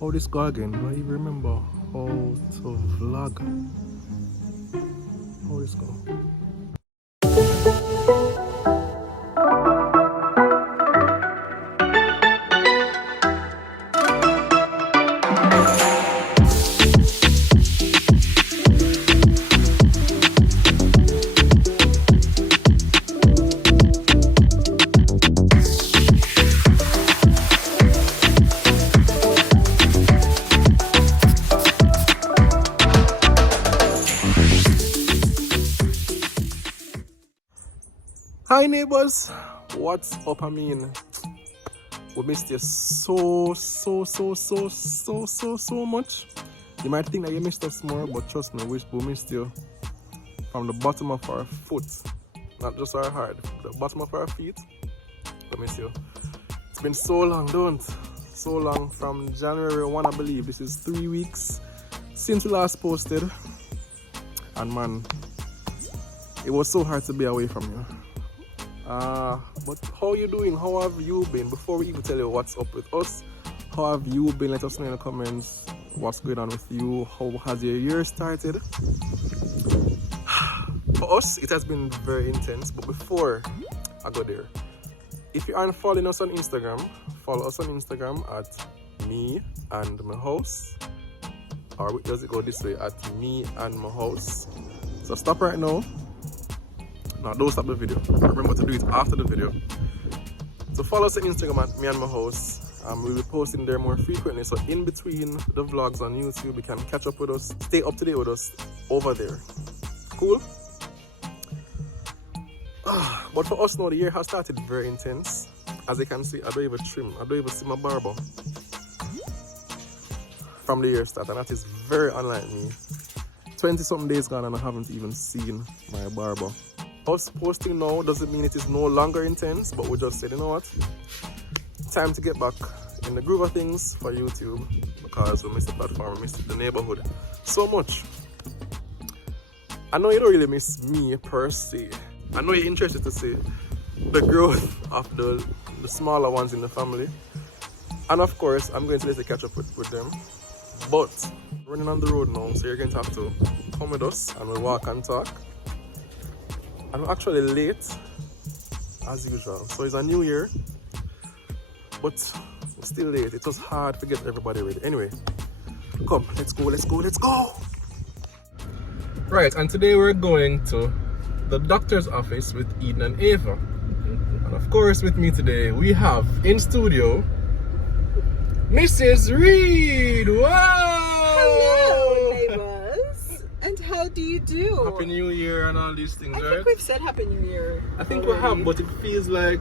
How this go again? Do I even remember how to vlog? How this go? Hi neighbours, what's up? I mean, we missed you so much. You might think that you missed us more, but trust me, we missed you from the bottom of our foot, not just our heart, the bottom of our feet. We miss you. It's been so long, so long, from January 1, I believe. This is 3 weeks since we last posted, and man, it was so hard to be away from you. But how you doing? How have you been? Before we even tell you what's up with us, how have you been? Let us know in the comments what's going on with you. How has your year started? For us, it has been very intense. But before I go there, if you aren't following us on Instagram, follow us on Instagram at me and my house. Or does it go this way? At me and my house. So stop right now. Now don't stop the video. Remember to do it after the video. So follow us on Instagram at me and my house. We'll be posting there more frequently. So in between the vlogs on YouTube, you can catch up with us, stay up to date with us over there. Cool? But for us now, the year has started very intense. As you can see, I don't even trim. I don't even see my barber from the year start, and that is very unlike me. 20-something days gone and I haven't even seen my barber. Us posting now doesn't mean it is no longer intense, but we just said, you know what, time to get back in the groove of things for YouTube, because we missed the platform, we missed the neighborhood so much. I know you don't really miss me per se. I know you're interested to see the growth of the smaller ones in the family, and of course I'm going to let you catch up with them. But running on the road now, so you're going to have to come with us and we'll walk and talk. I'm actually late, as usual. So it's a new year, but we're still late. It was hard to get everybody ready. Anyway, come, let's go. Right, and today we're going to the doctor's office with Eden and Ava. And of course, with me today, we have in studio, Mrs. Reed. Wow! Hello, neighbours. And how do you do? Happy New Year and all these things, I right? think we've said Happy New Year. I think already. we have, but it feels like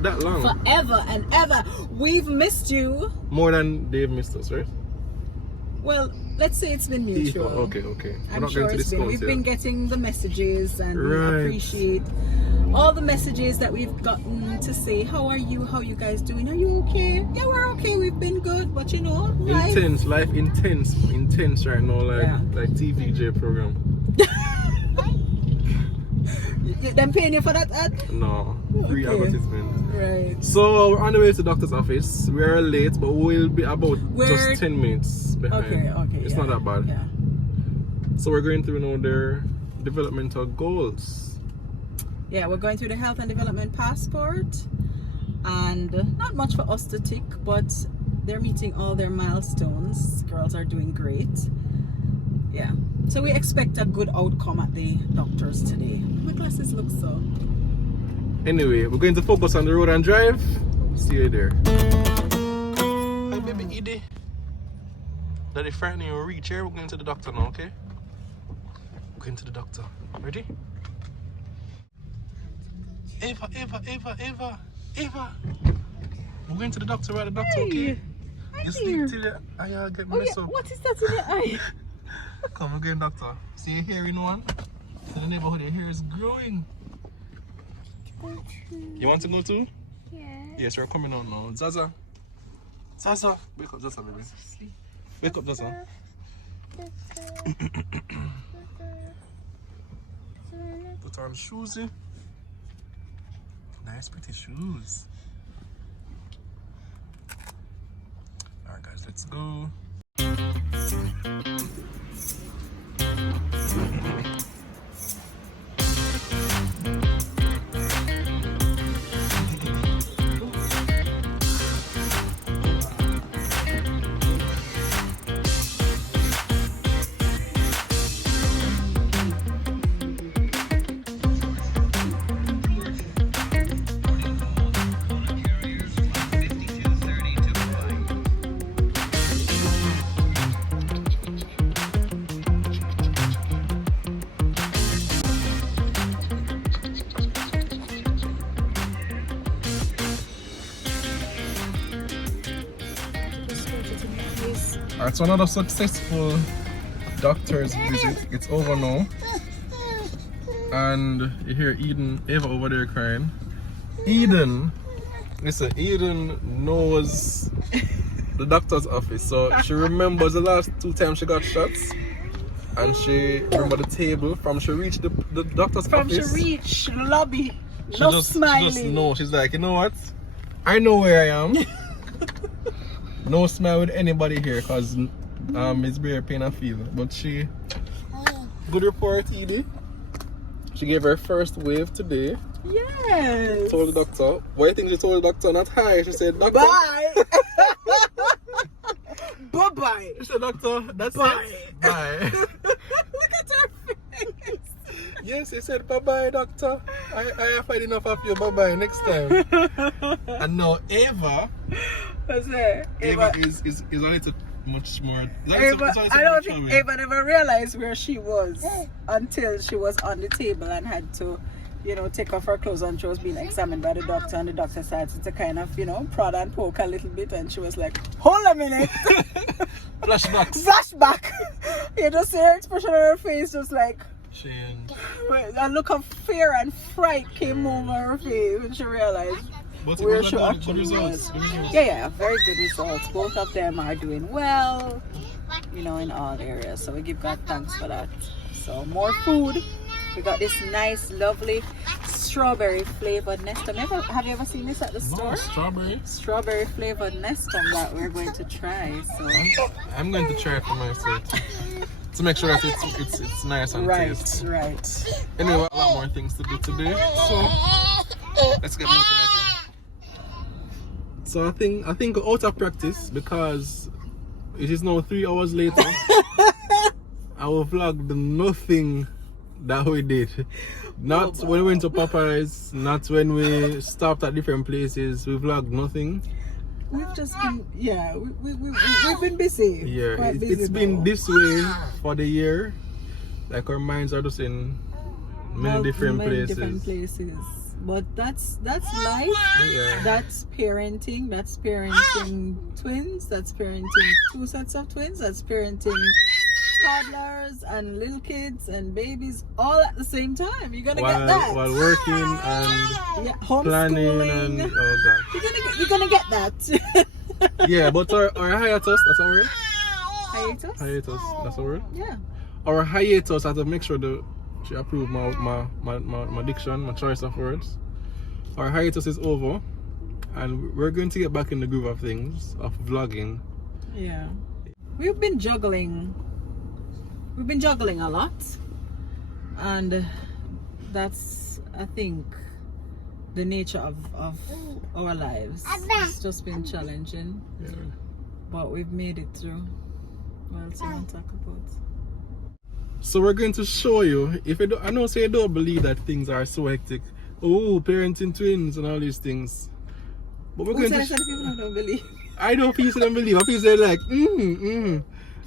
that long. Forever and ever. We've missed you. More than they've missed us, right? Well, let's say it's been mutual. Okay. We're I'm not sure going to it's been. discount We've here. been getting the messages, and Right. we appreciate all the messages that we've gotten to say, how are you? How you guys doing? Are you okay? Yeah, we're okay. We've been good, but you know, life. Life intense right now, like TVJ program. Them paying you for that ad? No, free Okay. advertisement. Right. So we're on the way to the doctor's office. We're late, but we'll be about just 10 minutes behind. Okay. It's yeah, not that bad. Yeah. So we're going through now their developmental goals. Yeah, we're going through the health and development passport, and not much for us to tick, but they're meeting all their milestones. Girls are doing great. Yeah, so we expect a good outcome at the doctor's today. My glasses look so. Anyway, we're going to focus on the road and drive. See you there. Hi baby Edie. Daddy frightening you reach here. We're going to the doctor now, okay? We're going to the doctor. Ready? Ava. We're going to the doctor, right? The doctor, okay? You sleep till your eye get messed up. What is that in your eye? Come, we're going, doctor. See your hair in one? So the neighborhood, your hair is growing. You want to go too? Yeah. Yes, we're coming on now. Zaza. Wake up, Zaza, baby. Wake up, Zaza. Put on shoes, eh? Nice, pretty shoes. Alright, guys, Let's go. Alright, so another successful doctor's visit. It's over now. And you hear Ava over there crying. Listen, Eden knows the doctor's office. So she remembers the last 2 times she got shots. And she remembers the table from she reached the doctor's office. From she reached the lobby. She No just smiling. knows. She's like, you know what? I know where I am. No smile with anybody here because it's very pain and feel. But she, good report, Edie. She gave her first wave today. Yes. Told the doctor. What do you think she told the doctor? Not hi. She said, doctor. Bye. Bye-bye. She said, doctor, that's Bye. it. Bye. Look at her face. Yes, he said, bye-bye, doctor. I have had enough of you. Bye-bye. Next time. And now Ava. What's that? Ava is a little much more. Ava, I don't think Ava never realized where she was until she was on the table and had to, take off her clothes and she was being examined by the doctor, and the doctor started to kind of, prod and poke a little bit, and she was like, hold a minute. Flashback. You just see her expression on her face, just like, Change. a look of fear and fright came over her face when she realized But where she actually good was. results. Yeah, very good results. Both of them are doing well, in all areas. So we give God thanks for that. So more food. We got this nice, lovely strawberry flavored Nestum. Have you ever seen this at the store? No, strawberry. Strawberry flavored Nestum that we're going to try. So I'm going to try it for myself to make sure that it's nice and tasty. Right. Anyway, we have a lot more things to do today, so let's get moving again. So I think we're out of practice because it is now 3 hours later. I will vlog the nothing that we did. Not when we went to Popeyes, not when we stopped at different places. We vlogged nothing. We've just been, we've been busy. Yeah, Quite busy it's been now. this way for the year. Like our minds are just in many different places. But that's life. Yeah. That's parenting. That's parenting twins. That's parenting 2 sets of twins. That's parenting toddlers and little kids and babies all at the same time. You're gonna get that while working and planning homeschooling. and oh god. You're gonna get that. Yeah, but our hiatus, that's our word. Hiatus. Hiatus, that's our word. Yeah. Our hiatus, I have to make sure that she approved my diction, my choice of words. Our hiatus is over, and we're going to get back in the groove of things, of vlogging. Yeah. We've been juggling a lot, and that's, I think, the nature of our lives. It's just been challenging, Yeah. but we've made it through. What else you want to talk about? So we're going to show you, I know say you don't believe that things are so hectic. Oh, parenting twins and all these things. But we're going to people don't believe. I know people don't believe. People say like,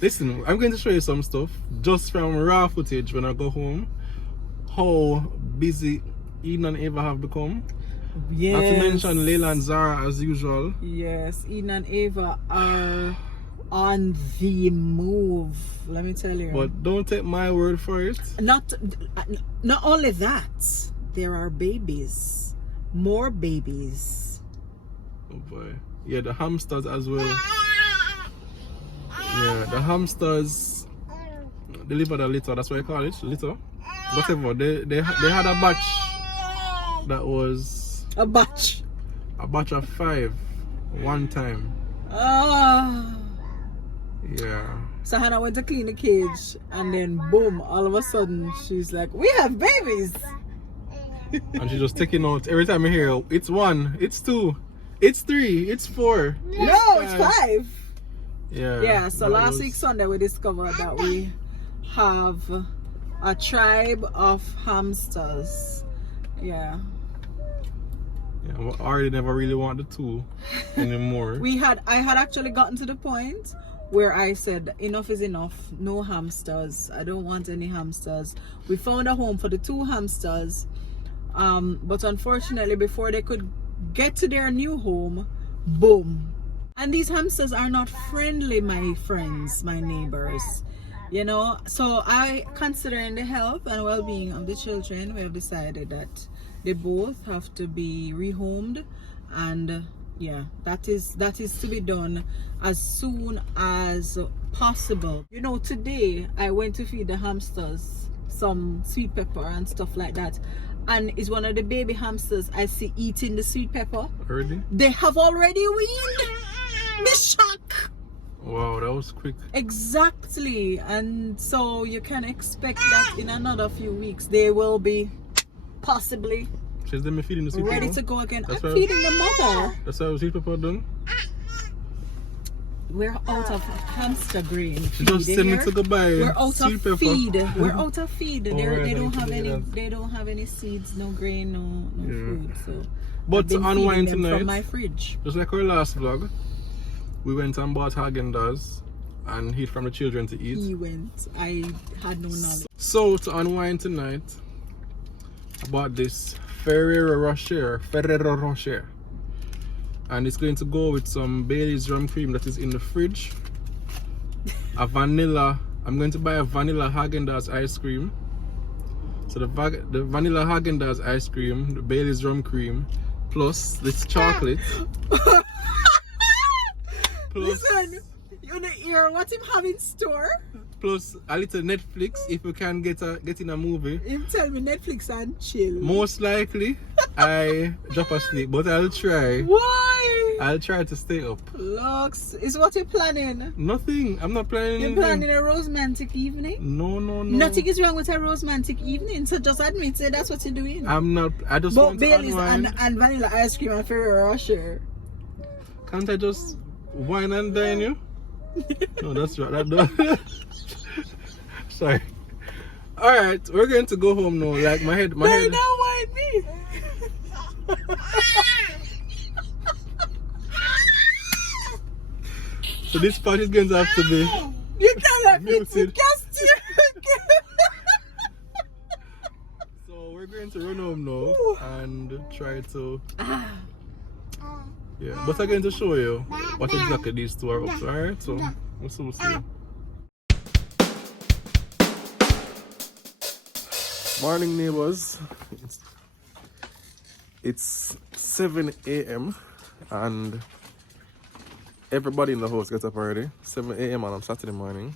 Listen, I'm going to show you some stuff just from raw footage when I go home. How busy Eden and Ava have become. Yes. Not to mention Leila and Zahra as usual. Yes, Eden and Ava are on the move. Let me tell you. But don't take my word for it. Not only that, there are babies, more babies. Oh boy. Yeah, the hamsters as well. Yeah, the hamsters delivered a litter. That's what I call it, litter. Whatever. They had a batch that was A batch of 5 one time. Ah. Yeah. So Hannah went to clean the cage, and then boom, all of a sudden she's like, "We have babies." And she's just taking out every time I hear it's 1, it's 2, it's 3, it's 4. It's 5. Yeah. Yeah. So last week Sunday we discovered that we have a tribe of hamsters. Yeah. Yeah, I already never really want the 2 anymore. I had actually gotten to the point where I said enough is enough. No hamsters. I don't want any hamsters. We found a home for the 2 hamsters. But unfortunately, before they could get to their new home, boom. And these hamsters are not friendly, my friends, my neighbors. You know, so considering the health and well-being of the children, we have decided that they both have to be rehomed, and yeah, that is to be done as soon as possible. You know, today I went to feed the hamsters some sweet pepper and stuff like that, and it's one of the baby hamsters I see eating the sweet pepper. Already? They have already weaned. The shock. Wow, that was quick. Exactly. And so you can expect that in another few weeks they will be possibly She's them feeding the sweet ready pepper? to go again. That's I'm feeding the mother. That's how sweet pepper done? We're out of hamster grain. She just sent me to go buy We're out sweet of pepper. feed. We're out of feed. Alright, They don't have any. that. They don't have any seeds, no grain, no food. So, But I've to been feeding unwind them tonight, from my fridge. just like our last vlog, we went and bought Häagen-Dazs and hid from the children to eat. He went. I had no knowledge. So to unwind tonight, I bought this Ferrero Rocher, and it's going to go with some Bailey's rum cream that is in the fridge. A vanilla. I'm going to buy a vanilla Häagen-Dazs ice cream. So the vanilla Häagen-Dazs ice cream, the Bailey's rum cream, plus this chocolate. Plus, Listen, you wanna hear what him have in store? plus a little Netflix if we can get in a movie. Him tell me Netflix and chill. Most likely, I drop asleep, but I'll try. Why? I'll try to stay up. Lux, is what you're planning? Nothing. I'm not planning You're anything. planning a romantic evening? No. Nothing is wrong with a romantic evening, so just admit it, that's what you're doing. I'm not. I just But want to Bailey's unwind. and vanilla ice cream and Ferrero Rocher. Can't I just wine and dine you? No, that's right. That don't. Sorry. All right, we're going to go home now. Like my head. They don't want me. So this part is going to have to be. You can't let me Muted. cast you. So we're going to run home now and try to. Yeah, but I'm going to show you what exactly these two are up to. Alright, so we'll see. Morning, neighbors. It's 7 a.m. and everybody in the house gets up already. 7 a.m. on a Saturday morning.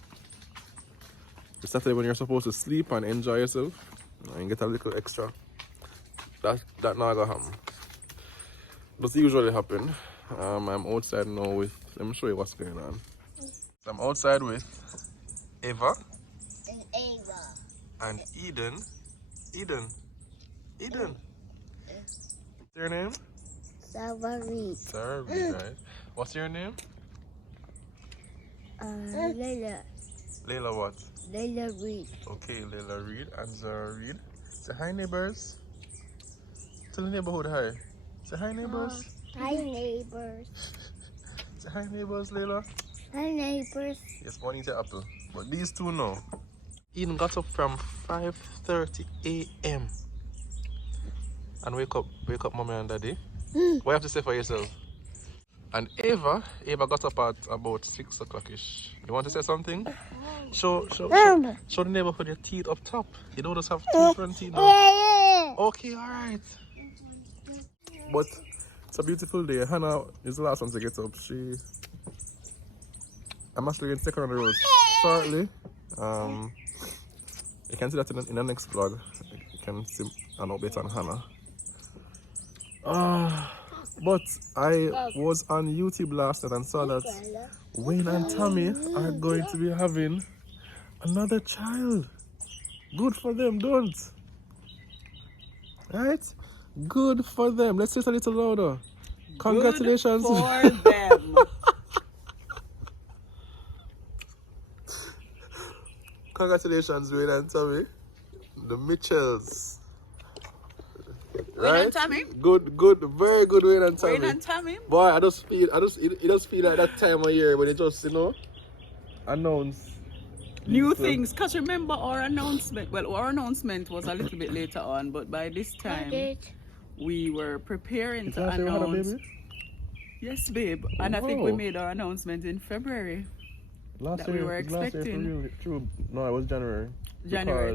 It's Saturday when you're supposed to sleep and enjoy yourself and get a little extra. That now got happen. Does usually happen. I'm outside now with. Let me show you what's going on. So I'm outside with Eva and Eden. Eden. What's your name? Zahra, right? What's your name? Leila. Leila what? Leila Reed. Okay, Leila Reed and Zahra Reed. Say hi, neighbors. Tell the neighborhood hi. Say hi, neighbors. Hi, neighbors. Say hi, neighbors, Leila. Hi, neighbors. Yes, one eat the apple. But these two know. Eden got up from 5:30 a.m. and wake up mommy and daddy. What you have to say for yourself? And Eva got up at about 6 o'clock-ish. You want to say something? Show the neighborhood your teeth up top. You don't just have two front teeth now. Okay, alright. But it's a beautiful day. Hannah is the last one to get up. I'm actually going to take her on the road shortly. You can see that in the next vlog. You can see an update on Hannah. But I was on YouTube last night and saw that Wayne and Tammy are going to be having another child. Good for them, don't? Right? Good for them. Let's say it a little louder. Congratulations. Good for them. Congratulations, Wayne and Tammy. The Mitchells. Wayne and Tammy? Good, very good Wayne and Tammy. Wayne and Tammy? Boy, it does feel like that time of year when it just, announce new things. Because remember our announcement, our announcement was a little bit later on, but by this time, we were preparing to announce. Yes, babe. And I think we made our announcement in February. Last that year, we were expecting. True. No, it was January.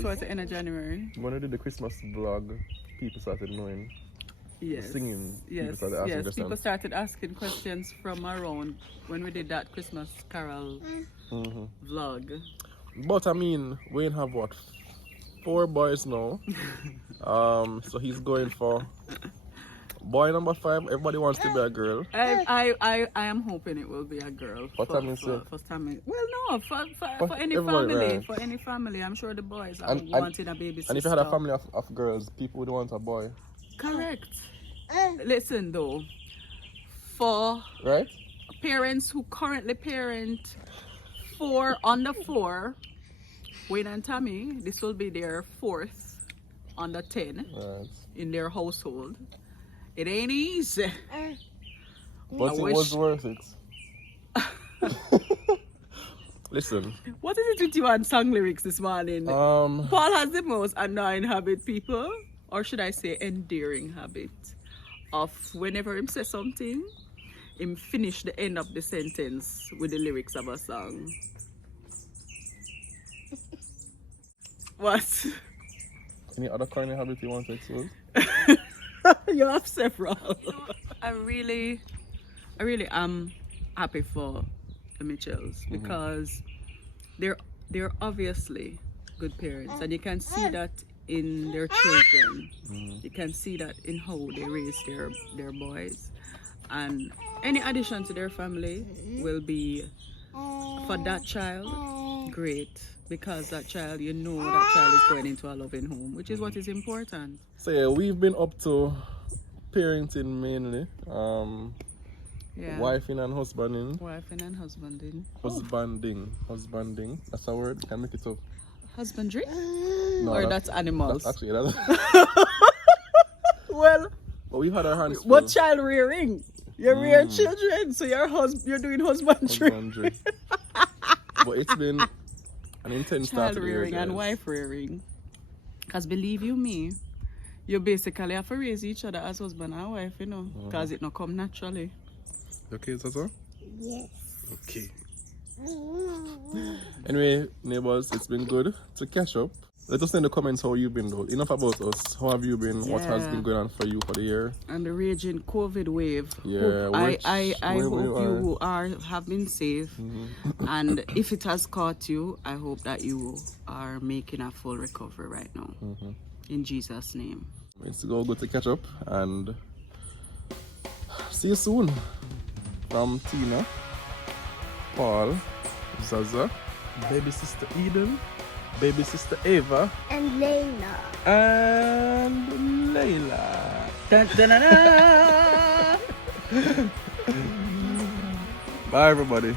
Towards the end of January. When we did the Christmas vlog, people started knowing. Yes. Singing. Yes. People started asking questions from around when we did that Christmas carol vlog. But I mean, Wayne have what? 4 boys now. So he's going for boy number 5. Everybody wants to be a girl. I am hoping it will be a girl. For Tammy. Well, no, for any family. Right. For any family, I'm sure the boys are wanting a baby sister. And if you had a family of girls, people would want a boy. Correct. Listen though, for parents who currently parent 4 under 4, Wayne and Tammy, this will be their 4th under 10 in their household. It ain't easy. But it was worth it. Listen. What is it with you and song lyrics this morning? Paul has the most annoying habit, people, or should I say endearing habit, of whenever him say something, him finish the end of the sentence with the lyrics of a song. What? Any other corny habit you want to expose? You have several. I really am happy for the Mitchells because they're obviously good parents, and you can see that in their children. You can see that in how they raise their boys, and any addition to their family will be for that child great, because that child, that child is going into a loving home, which is what is important. So yeah, we've been up to parenting mainly. Wifing and husbanding. Husbanding. That's a word. You can make it up. Husbandry? No, or that's animals? That's actually Well, but we've had our hands full. What child rearing? You rear children, so you're doing husbandry. But it's been an intense child rearing and wife rearing. Because believe you me, you basically have to raise each other as husband and wife, because it not come naturally. Okay, Zaza? Yes. Okay. Anyway, neighbours, it's been good to catch up. Let us know in the comments how you've been though. Enough about us. How have you been? What has been going on for you for the year? And the raging COVID wave. Yeah. I hope you have been safe. And if it has caught you, I hope that you are making a full recovery right now. In Jesus' name. It's good to catch up, and see you soon. From Tina, Paul, Zaza, baby sister Eden, baby sister Ava, And Leila. and Leila. Dun, dun, dun, dun. Bye everybody.